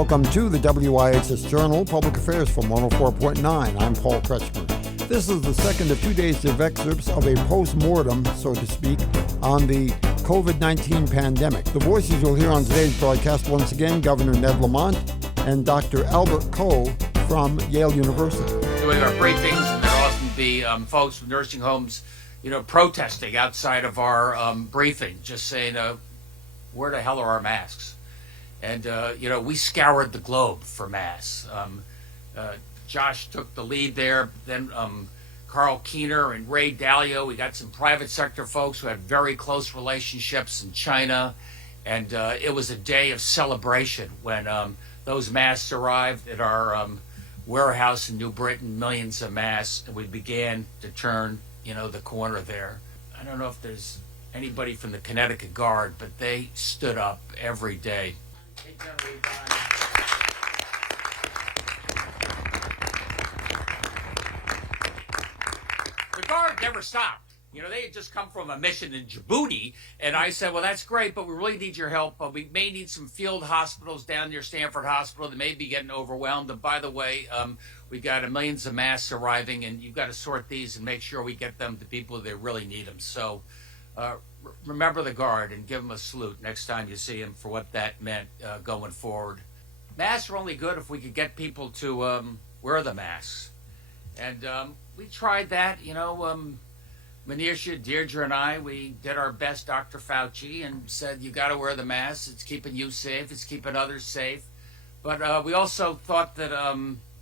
Welcome to the WIHS Journal, Public Affairs from 104.9. I'm Paul Kretschmer. This is the second of 2 days of excerpts of a post-mortem, so to speak, on the Covid-19 pandemic. The voices you'll hear on today's broadcast, once again, Governor Ned Lamont and Dr. Albert Coe from Yale University. Doing our briefings, and there'll often be folks from nursing homes, protesting outside of our briefing, just saying, where the hell are our masks? And, we scoured the globe for masks. Josh took the lead there, then Carl Keener and Ray Dalio. We got some private sector folks who had very close relationships in China. And it was a day of celebration when those masks arrived at our warehouse in New Britain, millions of masks, and we began to turn, the corner there. I don't know if there's anybody from the Connecticut Guard, but they stood up every day. The Guard never stopped. They had just come from a mission in Djibouti, and I said, well, that's great, but we really need your help. We may need some field hospitals down near Stanford Hospital that may be getting overwhelmed. And by the way, we've got millions of masks arriving, and you've got to sort these and make sure we get them to people that really need them. So remember the Guard and give them a salute next time you see them for what that meant going forward. Masks are only good if we could get people to wear the masks. And we tried that, Manisha, Deirdre, and I, we did our best, Dr. Fauci, and said, you got to wear the mask. It's keeping you safe. It's keeping others safe. But we also thought that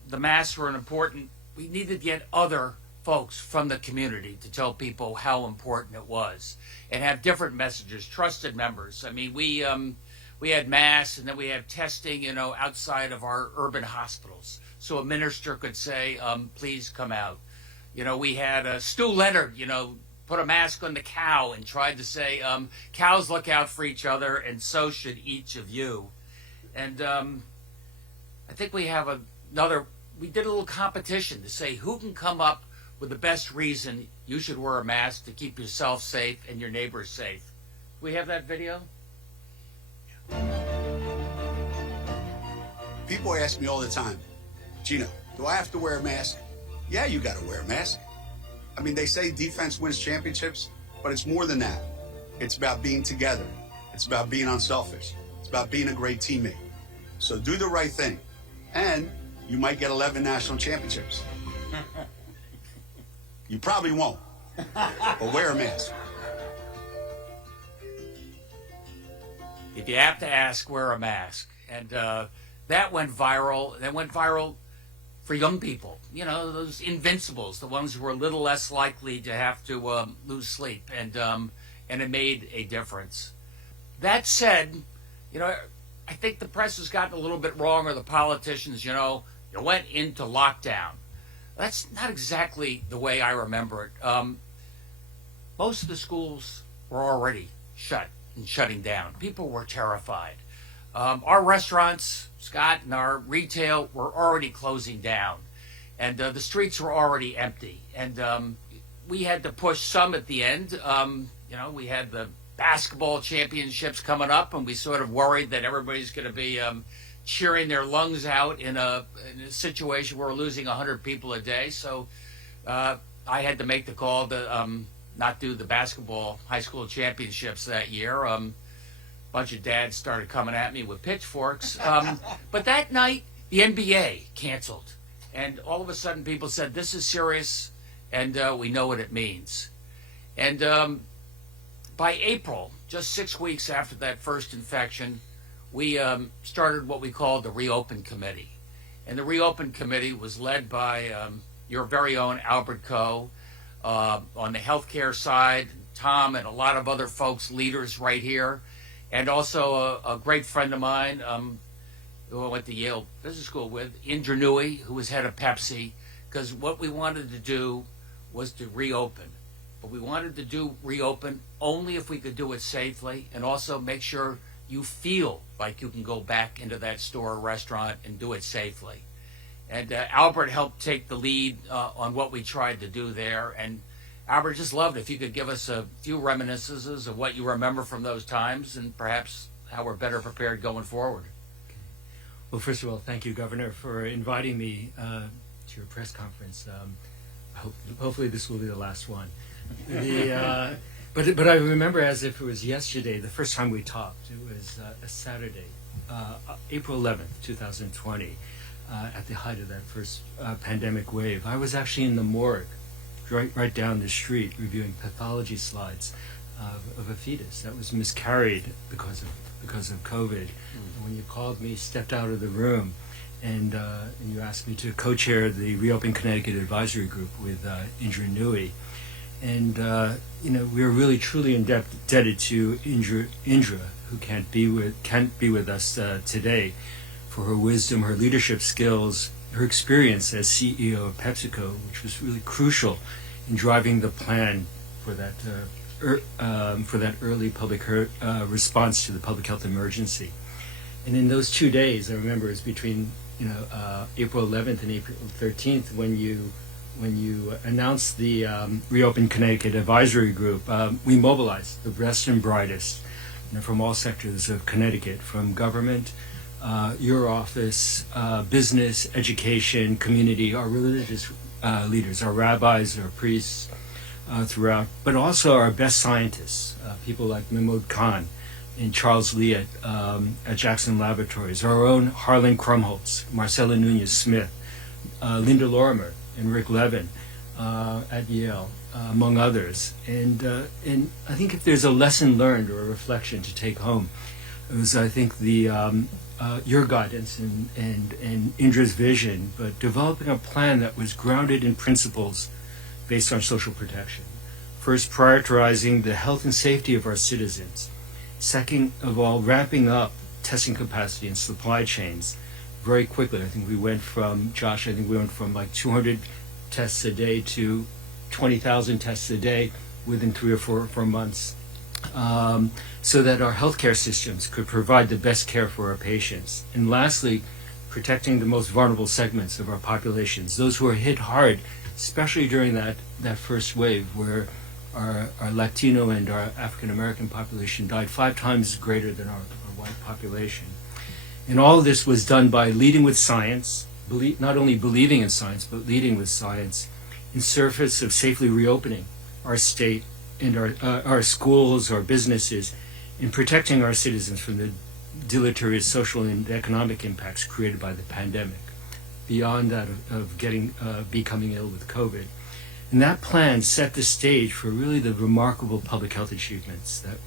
the masks were important. We needed to get other folks from the community to tell people how important it was and have different messages, trusted members. I mean, we had masks, and then we had testing, outside of our urban hospitals. So a minister could say, please come out. We had Stu Leonard, put a mask on the cow and tried to say, cows look out for each other, and so should each of you. And I think we have we did a little competition to say who can come up with the best reason you should wear a mask to keep yourself safe and your neighbors safe. We have that video? People ask me all the time, Gino, do I have to wear a mask? Yeah, you got to wear a mask. I mean, they say defense wins championships, but it's more than that. It's about being together. It's about being unselfish. It's about being a great teammate. So do the right thing, and you might get 11 national championships. You probably won't, but wear a mask. If you have to ask, wear a mask. And that went viral. That went viral for young people, those invincibles, the ones who were a little less likely to have to lose sleep, and it made a difference. That said, I think the press has gotten a little bit wrong, or the politicians, you went into lockdown. That's not exactly the way I remember it. Most of the schools were already shutting down. People were terrified. Our restaurants, Scott, and our retail were already closing down, and the streets were already empty. And we had to push some at the end. We had the basketball championships coming up, and we sort of worried that everybody's going to be cheering their lungs out in a situation where we're losing 100 people a day. So I had to make the call to not do the basketball high school championships that year. Bunch of dads started coming at me with pitchforks. But that night, the NBA canceled. And all of a sudden, people said, this is serious, and we know what it means. And by April, just 6 weeks after that first infection, we started what we called the Reopen Committee. And the Reopen Committee was led by your very own Albert Coe on the healthcare side, Tom and a lot of other folks, leaders right here. And also a great friend of mine who I went to Yale Business School with, Indra Nooyi, who was head of Pepsi, because what we wanted to do was to reopen. But we wanted to reopen only if we could do it safely, and also make sure you feel like you can go back into that store or restaurant and do it safely. And Albert helped take the lead on what we tried to do there. And Albert, just loved it if you could give us a few reminiscences of what you remember from those times, and perhaps how we're better prepared going forward. Well, first of all, thank you, Governor, for inviting me to your press conference. Hopefully this will be the last one. But I remember as if it was yesterday, the first time we talked. It was a Saturday, April 11th, 2020, at the height of that first pandemic wave. I was actually in the morgue, right down the street, reviewing pathology slides of a fetus that was miscarried because of COVID. And when you called me, stepped out of the room, and you asked me to co-chair the Reopen Connecticut Advisory Group with Indra Nui. And we are really truly indebted to Indra, who can't be with us today, for her wisdom, her leadership skills, her experience as CEO of PepsiCo, which was really crucial in driving the plan for that early public response to the public health emergency. And in those 2 days, I remember it's between April 11th and April 13th when you announced the Reopen Connecticut Advisory Group. We mobilized the best and brightest from all sectors of Connecticut, from government, your office, business, education, community, our religious leaders, our rabbis, our priests throughout, but also our best scientists, people like Mahmoud Khan and Charles Lee at Jackson Laboratories, our own Harlan Krumholtz, Marcella Nunez-Smith, Linda Lorimer, and Rick Levin at Yale, among others. And I think if there's a lesson learned or a reflection to take home, it was, I think, your guidance and Indra's vision, but developing a plan that was grounded in principles based on social protection. First, prioritizing the health and safety of our citizens. Second of all, ramping up testing capacity and supply chains very quickly. I think we went from, Josh, like 200 tests a day to 20,000 tests a day within 3 or 4 months, so that our healthcare systems could provide the best care for our patients. And lastly, protecting the most vulnerable segments of our populations, those who are hit hard, especially during that first wave, where our Latino and our African American population died 5 times greater than our white population. And all of this was done by leading with science, not only believing in science, but leading with science in service of safely reopening our state and our schools, our businesses, in protecting our citizens from the deleterious social and economic impacts created by the pandemic, beyond that of becoming ill with COVID. And that plan set the stage for really the remarkable public health achievements that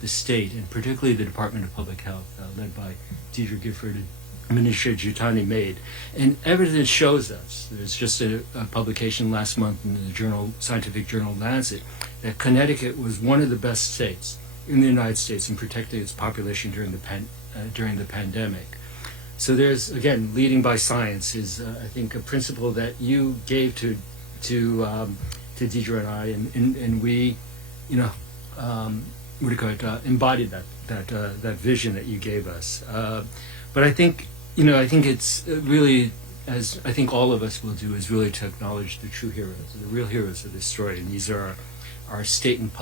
the state, and particularly the Department of Public Health, led by Deidre Gifford and Manisha Jutani, made. And evidence shows us, there's just a publication last month in the scientific journal Lancet, that Connecticut was one of the best states in the United States in protecting its population during the pandemic. So there's, again, leading by science is, I think, a principle that you gave to Deidre and I, and we, embodied that vision that you gave us. But I think it's really, as I think all of us will do, is really to acknowledge the true heroes, the real heroes of this story. And these are our state and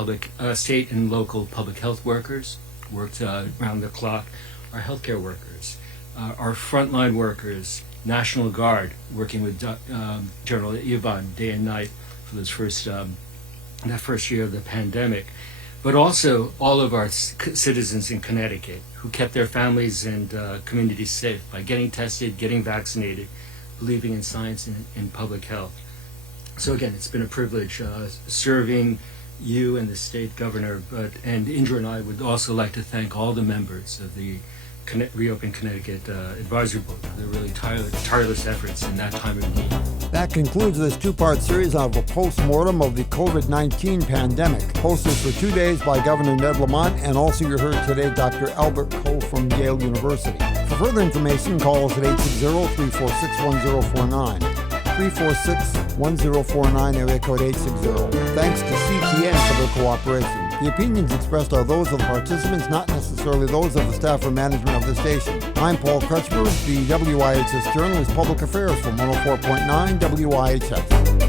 local public health workers, worked around the clock, our healthcare workers, our frontline workers, National Guard, working with General Ivan day and night for that first year of the pandemic, but also all of our citizens in Connecticut who kept their families and communities safe by getting tested, getting vaccinated, believing in science and public health. So again, it's been a privilege serving you and the state governor, and Indra and I would also like to thank all the members of the Reopen Connecticut Advisory Board for their really tireless efforts in that time of need. That concludes this 2-part series of a post-mortem of the COVID-19 pandemic, hosted for 2 days by Governor Ned Lamont, and also you heard today Dr. Albert Coe from Yale University. For further information, call us at 860-346-1049. 346-1049, area code 860. Thanks to CTN for their cooperation. The opinions expressed are those of the participants, not necessarily those of the staff or management of the station. I'm Paul Kretschmer. The WIHS Journal is public affairs from 104.9 WIHS.